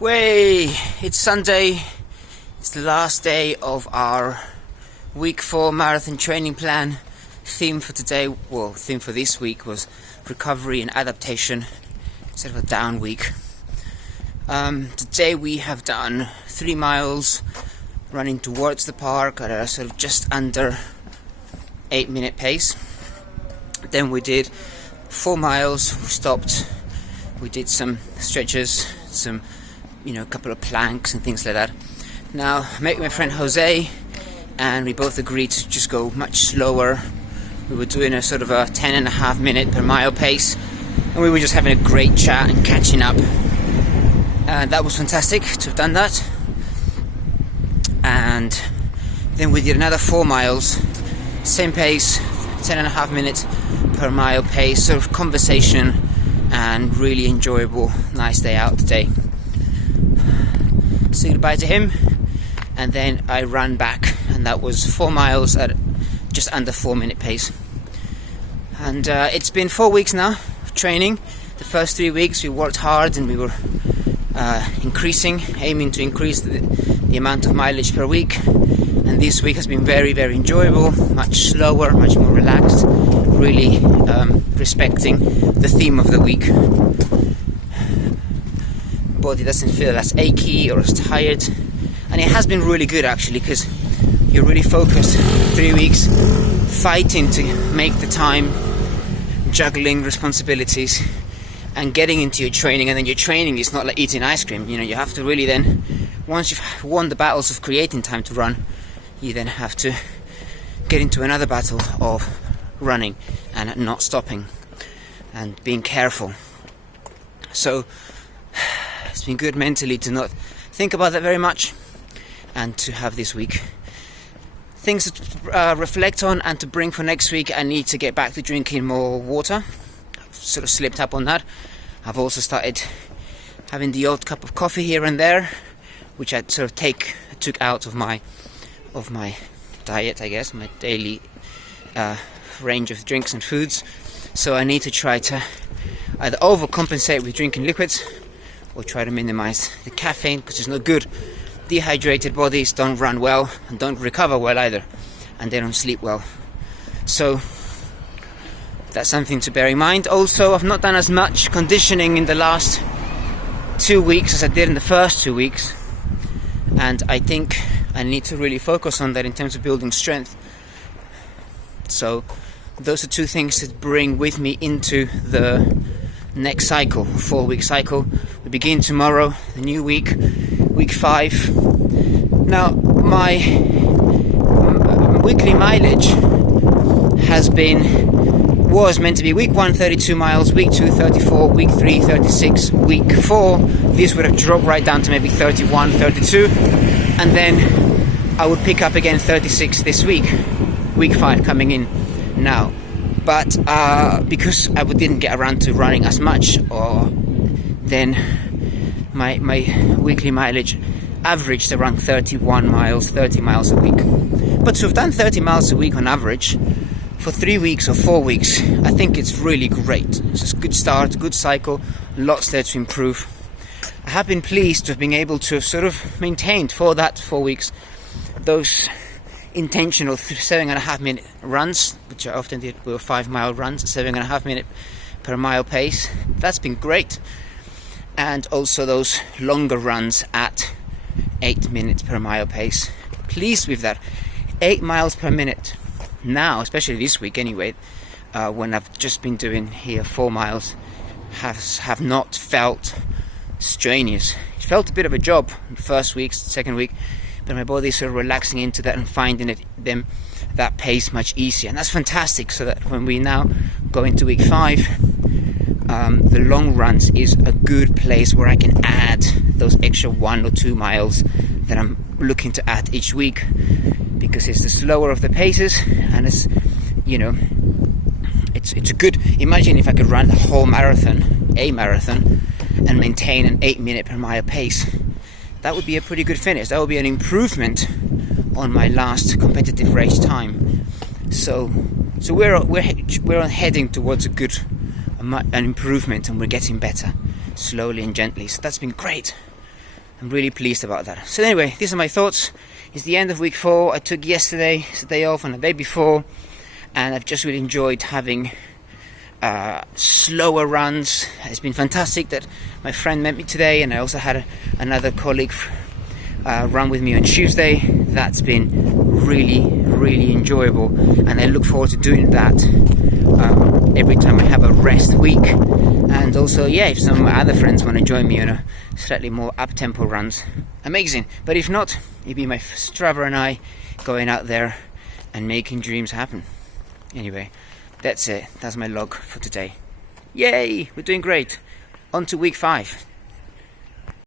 Way! It's Sunday. It's the last day of our week 4 marathon training plan. Theme for this week was recovery and adaptation instead of a down week. Today we have done 3 miles running towards the park at a sort of just under 8-minute pace. Then we did 4 miles, we stopped, we did some stretches, a couple of planks and things like that. Now, I met my friend Jose, and we both agreed to just go much slower. We were doing a sort of a 10.5 minute per mile pace, and we were just having a great chat and catching up. And that was fantastic to have done that. And then we did another 4 miles, same pace, 10.5 minutes per mile pace, sort of conversation and really enjoyable, nice day out today. Say goodbye to him, and then I ran back, and that was 4 miles at just under 4-minute pace. And it's been 4 weeks now of training. The first 3 weeks we worked hard and we were aiming to increase the amount of mileage per week. And this week has been very, very enjoyable, much slower, much more relaxed, really respecting the theme of the week. Body doesn't feel as achy or as tired, and it has been really good actually, because you're really focused 3 weeks fighting to make the time, juggling responsibilities and getting into your training. And then your training is not like eating ice cream, you have to really then, once you've won the battles of creating time to run, you then have to get into another battle of running and not stopping and being careful. So it's been good mentally to not think about that very much, and to have this week things to reflect on and to bring for next week. I need to get back to drinking more water. I've sort of slipped up on that. I've also started having the odd cup of coffee here and there, which I sort of took out of my diet, I guess, my daily range of drinks and foods. So I need to try to either overcompensate with drinking liquids or try to minimize the caffeine, because it's not good. Dehydrated bodies don't run well and don't recover well either, and they don't sleep well. So that's something to bear in mind. Also, I've not done as much conditioning in the last 2 weeks as I did in the first 2 weeks, and I think I need to really focus on that in terms of building strength. So those are 2 things to bring with me into the next cycle, 4-week cycle. We begin tomorrow, the new week 5. Now, my weekly mileage was meant to be week 1 32 miles, week 2 34, week 3 36, week 4 this would have dropped right down to maybe 31 32, and then I would pick up again 36 this week 5 coming in now. But because I didn't get around to running as much, then my weekly mileage averaged around 30 miles a week. But to have done 30 miles a week on average for 3 weeks or 4 weeks, I think it's really great. It's a good start, good cycle, lots there to improve. I have been pleased to have been able to have sort of maintained for that 4 weeks those intentional 7.5 minute runs, which I often did with 5 mile runs, 7.5 minute per mile pace. That's been great. And also those longer runs at 8 minutes per mile pace. Pleased with that. 8 miles per minute. Now, especially this week anyway, when I've just been doing here 4 miles, have not felt strenuous. It felt a bit of a job in the first week, second week, but my body is sort of relaxing into that and finding that pace much easier, and that's fantastic. So that when we now go into week 5, the long runs is a good place where I can add those extra 1 or 2 miles that I'm looking to add each week, because it's the slower of the paces, and it's a good. Imagine if I could run the whole marathon, and maintain an 8 minute per mile pace. That would be a pretty good finish. That would be an improvement on my last competitive race time. So we're heading towards an improvement, and we're getting better slowly and gently. So that's been great. I'm really pleased about that. So anyway, these are my thoughts. It's the end of week 4. I took yesterday as a day off and the day before, and I've just really enjoyed having slower runs. It's been fantastic that my friend met me today, and I also had another colleague run with me on Tuesday. That's been really enjoyable, and I look forward to doing that every time I have a rest week. And also, yeah, if some other friends want to join me on a slightly more up-tempo runs, amazing. But if not, it'd be my Strava and I going out there and making dreams happen. Anyway, that's it. That's my log for today. Yay, we're doing great. On to week 5.